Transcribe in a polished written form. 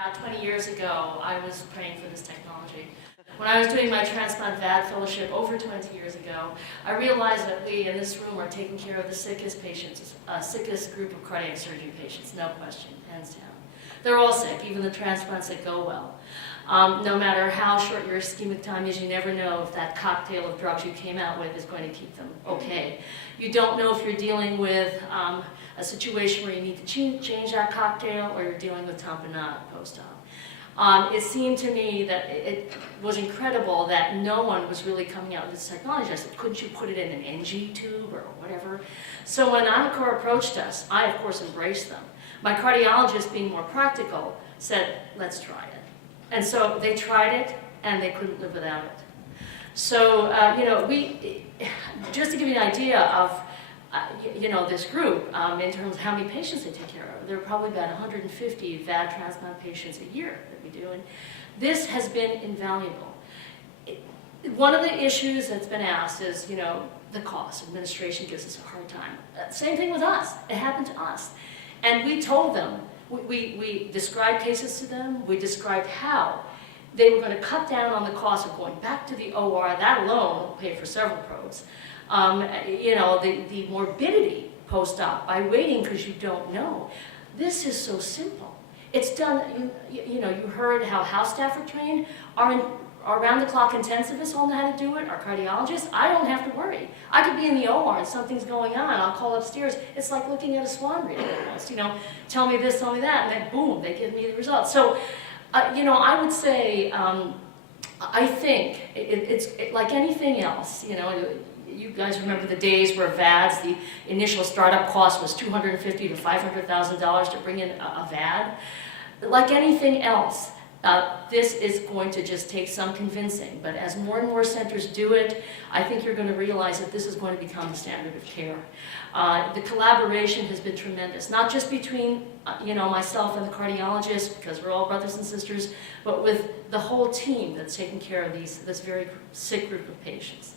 About 20 years ago, I was praying for this technology. When I was doing my transplant VAD fellowship over 20 years ago, I realized that we in this room are taking care of the sickest patients, sickest group of cardiac surgery patients, no question, hands down. They're all sick, even the transplants that go well. No matter how short your ischemic time is, you never know if that cocktail of drugs you came out with is going to keep them okay. You don't know if you're dealing with a situation where you need to change that cocktail, or you're dealing with tamponade post-op. It seemed to me that it was incredible that no one was really coming out with this technology. I said, couldn't you put it in an NG tube or whatever? So when ImaCor approached us, I of course embraced them. My cardiologist, being more practical, said, let's try it. And so they tried it, and they couldn't live without it. So, just to give you an idea of, this group, in terms of how many patients they take care of, there are probably about 150 VAD transplant patients a year that we do, and this has been invaluable. One of the issues that's been asked is, the cost. Administration gives us a hard time. Same thing with us. It happened to us. And we told them, we described cases to them, we described how they were going to cut down on the cost of going back to the OR. That alone will pay for several probes. The morbidity post-op by waiting because you don't know. This is so simple. It's done, you heard how house staff are trained. Our around-the-clock intensivists all know how to do it, our cardiologists. I don't have to worry. I could be in the OR and something's going on. I'll call upstairs. It's like looking at a swan reel almost, tell me this, tell me that, and then boom, they give me the results. So, I would say, I think it's like anything else, you guys remember the days where VADs, the initial startup cost was $250,000 to $500,000 to bring in a VAD. Like anything else, this is going to just take some convincing, but as more and more centers do it, I think you're going to realize that this is going to become the standard of care. The collaboration has been tremendous, not just between myself and the cardiologist, because we're all brothers and sisters, but with the whole team that's taking care of this very sick group of patients.